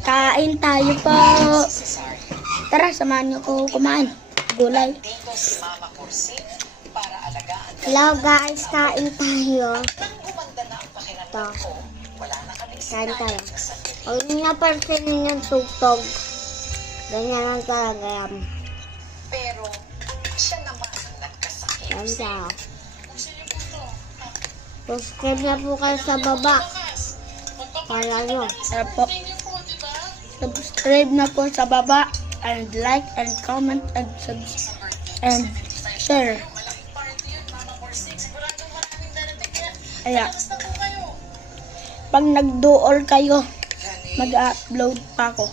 Kain tayo po. Tara, samahan niyo ko kumain. Gulay. Hello guys, kain tayo. Ito. Kain tayo. Huwag niyo napansinin yung tugtog. Ganyan lang talaga yan. Pero siya naman ang nagkasakit. Yan tayo. Subscribe na po kayo sa baba. Para nyo. Tara po. Subscribe na po sa baba. And like and comment and share. Kaya, pag nag-do-all kayo, mag-upload pa ako.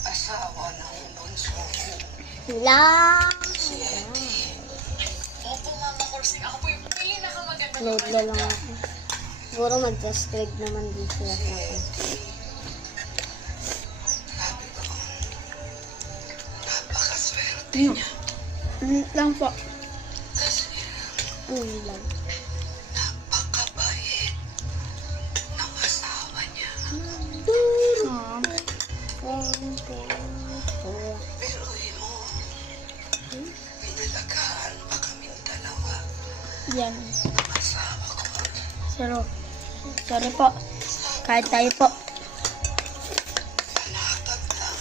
Asawa ng bunso ko. Hello. Opo, Mama Korsing. Ako po yung pinakamaganda. Load na lang ako. Siguro mag-subscribe naman dito sila sa akin. Sabi ko, napakaswerte Ayun. niya. Lang po. Kasi Lang. napakabait ng asawa niya. Biruin mo, pinalagaan pa kaming dalawa. Yan. Asawa ko. Sorry po. Kahit tayo po. Panatag lang.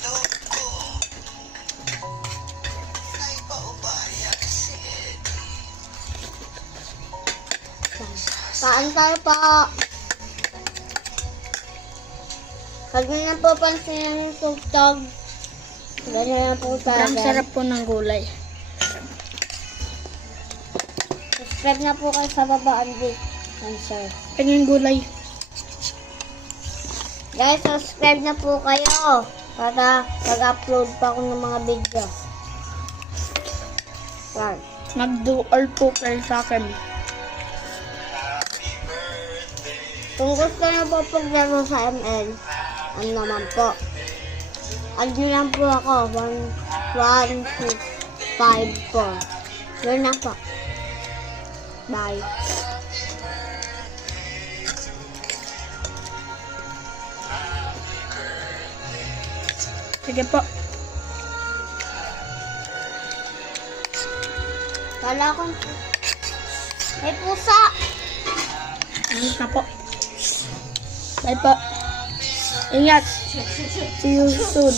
Loob ko. Ay paubayak si Eddie. Kain tayo po. Pag nyo na po pansin yung tugtog, ganyan na po Ang talaga. sarap po ng gulay. Subscribe na po kayo sa baba and share. Kanyang gulay. Guys, subscribe na po kayo para mag-upload pa ako ng mga video. Yan. Mag-do-all po kayo sa akin. Kung gusto nyo po paglaro sa ML, ano naman po. Add nyo lang po ako. 1, 2, 5, 4. Yun na po. Bye. Sige po. Kala ko. May pusa. Ingat na po. Bye po. Ingat. See you soon.